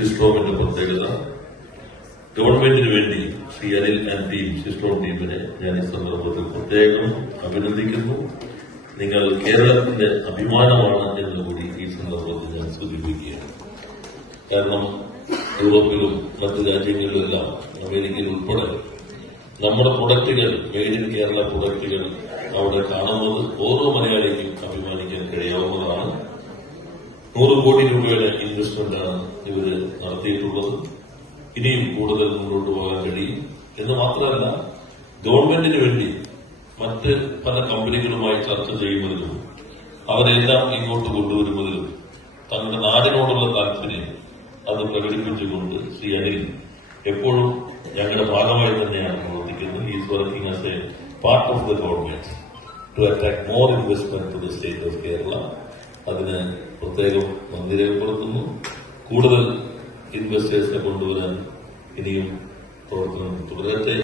സിസ്ട്രോമിന്റെ പ്രത്യേകത. ഗവൺമെന്റിന് വേണ്ടി Shri Anil and team, Systrom ടീമിനെ ഞാൻ ഈ സന്ദർഭത്തിൽ പ്രത്യേകം അഭിനന്ദിക്കുന്നു. നിങ്ങൾ കേരളത്തിന്റെ അഭിമാനമാണ് എന്ന് കൂടി ഈ സന്ദർഭത്തിൽ ഞാൻ സൂചിപ്പിക്കുകയാണ്. കാരണം യൂറോപ്പിലും മറ്റു രാജ്യങ്ങളിലെല്ലാം അമേരിക്കയിൽ ഉൾപ്പെടെ നമ്മുടെ പ്രൊഡക്റ്റുകൾ, മെയ്ഡ് ഇൻ കേരള പ്രൊഡക്റ്റുകൾ അവിടെ കാണുന്നത് ഓരോ മലയാളിക്കും അഭിമാനിക്കാൻ കഴിയാവുന്നതാണ്. 100 കോടി രൂപയുടെ ഇൻവെസ്റ്റ്മെന്റാണ് ഇവര് നടത്തിയിട്ടുള്ളത്. ഇനിയും കൂടുതൽ മുന്നോട്ട് പോകാൻ കഴിയും എന്ന് മാത്രമല്ല, ഗവൺമെന്റിന് വേണ്ടി മറ്റ് പല കമ്പനികളുമായി ചർച്ച ചെയ്യുന്നതിലും അവരെല്ലാം ഇങ്ങോട്ട് കൊണ്ടുവരുന്നതിലും തങ്ങളുടെ നാടിനോടുള്ള താല്പര്യം അത് പ്രകടിപ്പിച്ചുകൊണ്ട് ശ്രീ അനിൽ എപ്പോഴും ഞങ്ങളുടെ ഭാഗമായി തന്നെയാണ് പ്രവർത്തിക്കുന്നത്. Is working as a part of the government to attract more investment to the state of Kerala. അതിന് പ്രത്യേകം നന്ദി രേഖപ്പെടുത്തുന്നു. കൂടുതൽ ഇൻവെസ്റ്റേഴ്സിനെ കൊണ്ടുവരാൻ ഇനിയും പ്രവർത്തനം തുടരട്ടെ.